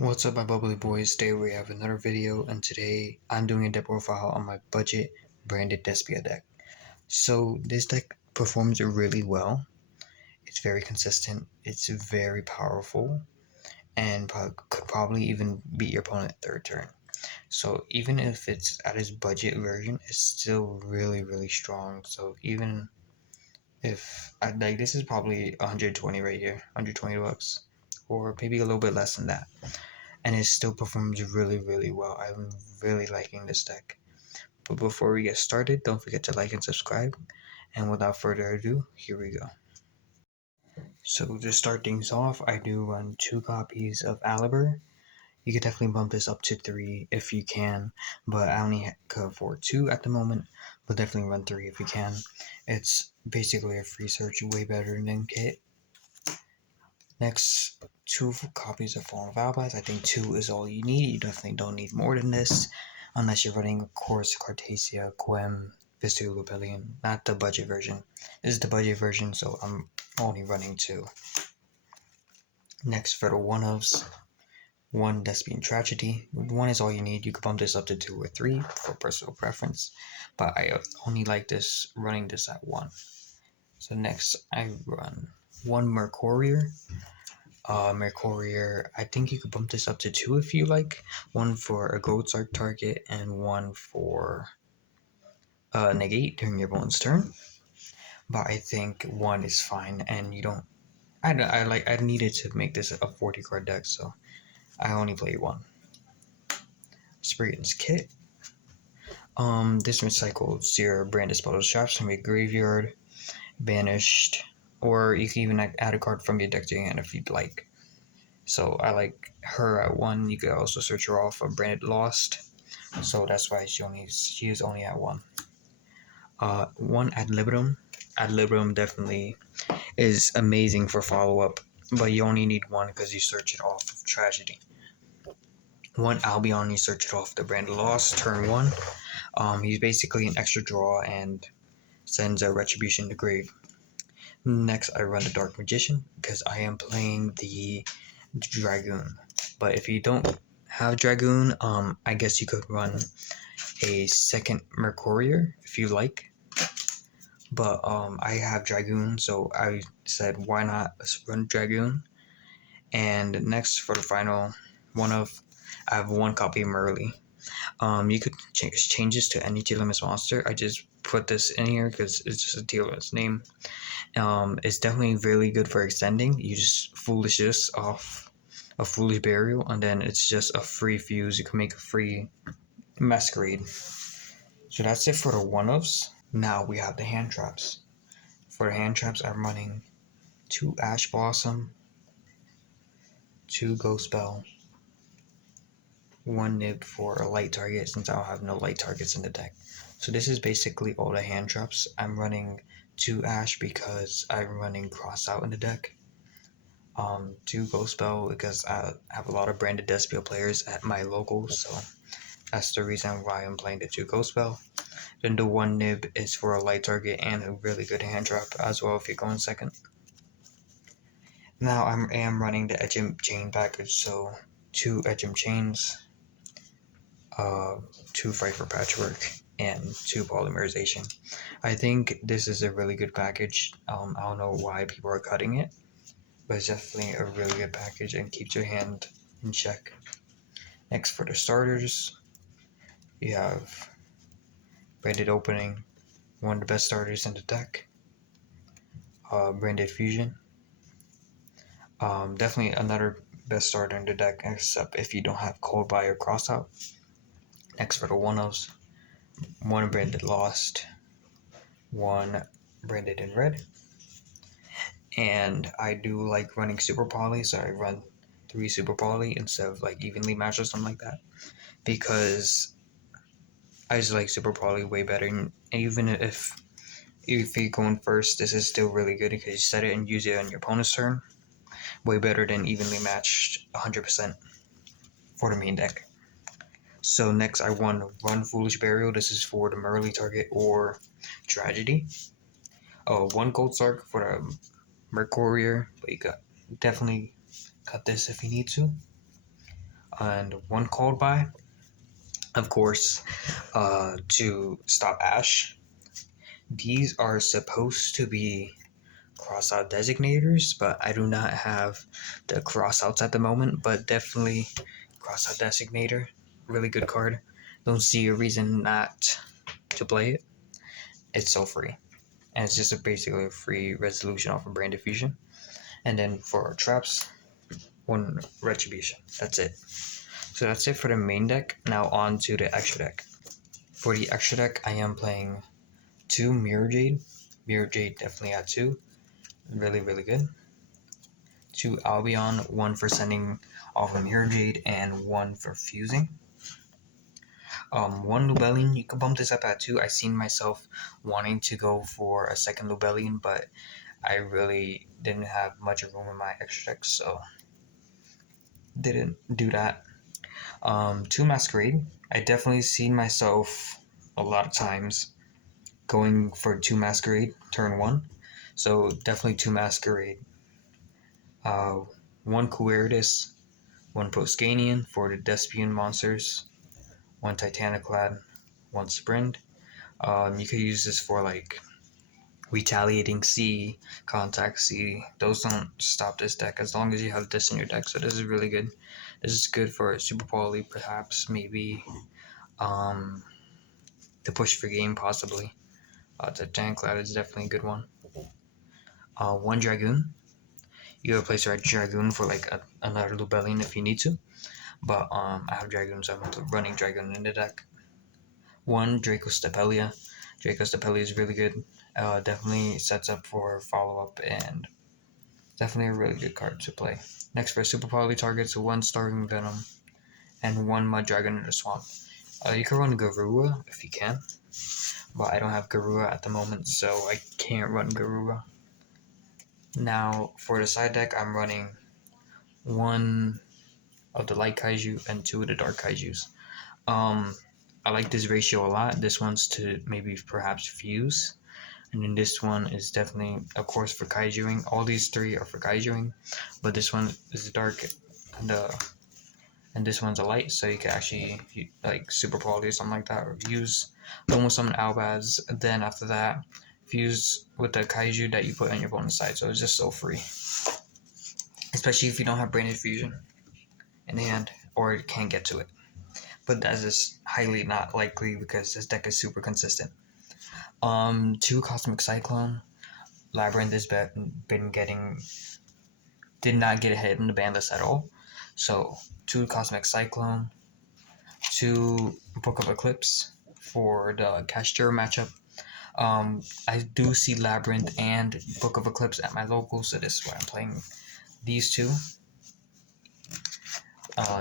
What's up, my bubbly boys? Today we have another video, and today I'm doing a deck profile on my Budget Branded Despia Deck. So this deck performs really well. It's very consistent. It's very powerful, and could probably even beat your opponent third turn. So even if it's at its budget version, it's still really strong. So even if this is probably 120 right here, 120 bucks, or maybe a little bit less than that. And it still performs really well. I'm really liking this deck. But before we get started, don't forget to like and subscribe. And without further ado, here we go. So to start things off, I do run 2 copies of Aliber. You could definitely bump this up to 3 if you can, but I only could afford 2 at the moment, but definitely run 3 if you can. It's basically a free search, way better than Kit. Next, 2 copies of Fallen Valbytes. I think 2 is all you need. You definitely don't need more than this, unless you're running, of course, Cartasia, Quem, Vistula, not the budget version. This is the budget version, so I'm only running 2. Next, for the one-ofs, 1 Despian Tragedy. 1 is all you need. You can bump this up to 2 or 3 for personal preference, but I only like this, running this at 1. So next, I run 1 Mercurier. Mercurier, I think you could bump this up to 2 if you like. 1 for a Gold Sark target and 1 for negate during your opponent's turn. But I think 1 is fine, and you don't. I needed to make this a 40 card deck, so I only play 1. Spriggan's Kit. This recycles your brand disposal traps from your graveyard, banished, or you can even add a card from your deck to your hand if you'd like. So I like her at 1. You could also search her off of Branded Lost. So that's why she is only at 1. 1 Ad Libitum. Ad Libitum definitely is amazing for follow-up, but you only need 1 because you search it off of Tragedy. 1 Albion, you search it off the Branded Lost, turn 1. He's basically an extra draw and sends a Retribution to grave. Next, I run the Dark Magician because I am playing the Dragoon. But if you don't have Dragoon, I guess you could run a second Mercurier if you like. But I have Dragoon, so I said why not run Dragoon. And next, for the final one-of, I have 1 copy of Merly. You could change this to any tier limits monster. I just put this in here because it's just a tier limits name. It's definitely really good for extending. You just foolish this off a Foolish Burial, and then it's just a free fuse. You can make a free Masquerade. So that's it for the one-ofs. Now we have the hand traps. For the hand traps, I'm running 2 Ash Blossom, 2 Ghost Bell, 1 Nib for a light target since I don't have no light targets in the deck. So this is basically all the hand traps. I'm running 2 Ash because I'm running Cross Out in the deck. 2 Ghost Bell because I have a lot of Branded Despia players at my locals, so that's the reason why I'm playing the 2 Ghost Bell. Then the 1 Nib is for a light target and a really good hand trap as well if you're going second. Now I am running the Edgem Chain package, so 2 Edgem Chains, 2 Fight for Patchwork, and 2 Polymerization. I think this is a really good package. I don't know why people are cutting it, but it's definitely a really good package and keeps your hand in check. Next, for the starters, you have Branded Opening, one of the best starters in the deck. Branded Fusion, definitely another best starter in the deck, except if you don't have Cold Buy or Crossout. Next, for the one-ofs, 1 Branded Lost, 1 Branded in Red. And I do like running Super Poly, so I run 3 Super Poly instead of like evenly matched or something like that, because I just like Super Poly way better. And even if you're going first, this is still really good because you set it and use it on your opponent's turn. Way better than evenly matched 100% for the main deck. So next I run Foolish Burial. This is for the Merly target or Tragedy. 1 Gold Sark for the Mercurier, but you got definitely cut this if you need to. and one called by, of course, to stop Ash. These are supposed to be crossout designators, but I do not have the crossouts at the moment, but definitely crossout designator. Really good card. Don't see a reason not to play it. It's so free. And it's just basically a free resolution off of Branded Fusion. And then for our traps, one Retribution. That's it. So that's it for the main deck. Now on to the extra deck. For the extra deck, I am playing 2 Mirror Jade. Mirror Jade definitely at 2. Really, really good. 2 Albion, 1 for sending off a Mirror Jade, and 1 for fusing. 1 Lubellion, you can bump this up at 2. I seen myself wanting to go for a second Lubellion, but I really didn't have much room in my extra deck, so didn't do that. 2 Masquerade. I definitely seen myself a lot of times going for 2 Masquerade turn 1, so definitely 2 Masquerade. 1 Queritus, 1 Poscanian for the Despian monsters, 1 Titaniclad, 1 Sprint. You could use this for like Retaliating Sea, Contact Sea. Those don't stop this deck as long as you have this in your deck, so this is really good. This is good for Super Poly, perhaps, maybe. To push for game, possibly. Titaniclad is definitely a good one. 1 Dragoon. You have a place to write Dragoon for like another Lubellion if you need to. But I have Dragoon, so I'm running Dragoon in the deck. 1 Draco Stapelia. Draco Stapelia is really good. Definitely sets up for follow-up and definitely a really good card to play. Next for Super Poly targets, 1 Starving Venom and 1 Mud Dragon in the Swamp. You can run Garura if you can, but I don't have Garura at the moment, so I can't run Garura. Now, for the side deck, I'm running 1 of the Light Kaiju and 2 of the Dark Kaijus. I like this ratio a lot. This one's to maybe perhaps fuse. And then this one is definitely, of course, for Kaijuing. All these 3 are for Kaijuing, but this one is dark and this one's a light, so you can actually like Super Poly or something like that, or use almost summon Albaz. Then after that, fuse with the Kaiju that you put on your opponent's side. So it's just so free, especially if you don't have Branded Fusion in hand or can't get to it. But that is highly not likely because this deck is super consistent. 2 Cosmic Cyclone. Labyrinth has been getting, did not get ahead in the ban list at all. So 2 Cosmic Cyclone, 2 Book of Eclipse for the Castor matchup. I do see Labyrinth and Book of Eclipse at my local, so this is why I'm playing these 2.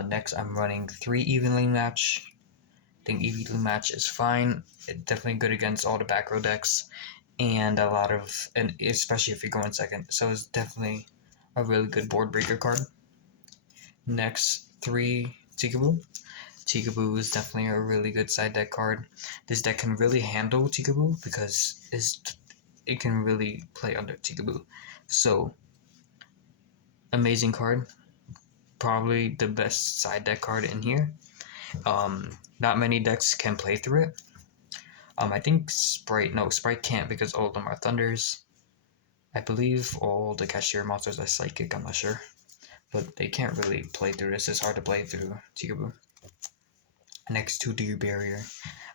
Next, I'm running 3 Evenly Match. I think Evenly Match is fine. It's definitely good against all the back row decks, and especially if you're going second. So it's definitely a really good board breaker card. Next, 3 Tikaboo. Tikaboo is definitely a really good side deck card. This deck can really handle Tikaboo because it can really play under Tikaboo. So, amazing card. Probably the best side deck card in here. Not many decks can play through it. I think Sprite can't because all of them are Thunders. I believe all the Cashier monsters are Psychic, I'm not sure. But they can't really play through this. It's hard to play through Tikaboo. Next to D-Barrier,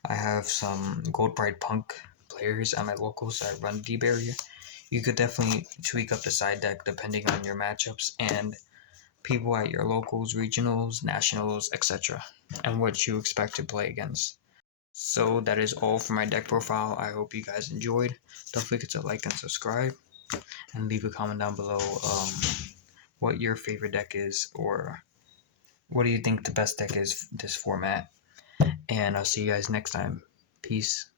I have some Gold Pride Punk players at my locals that run D-Barrier. You could definitely tweak up the side deck depending on your matchups and people at your locals, regionals, nationals, etc. and what you expect to play against. So that is all for my deck profile. I hope you guys enjoyed. Don't forget to like and subscribe and leave a comment down below what your favorite deck is, or what do you think the best deck is this format. And I'll see you guys next time. Peace.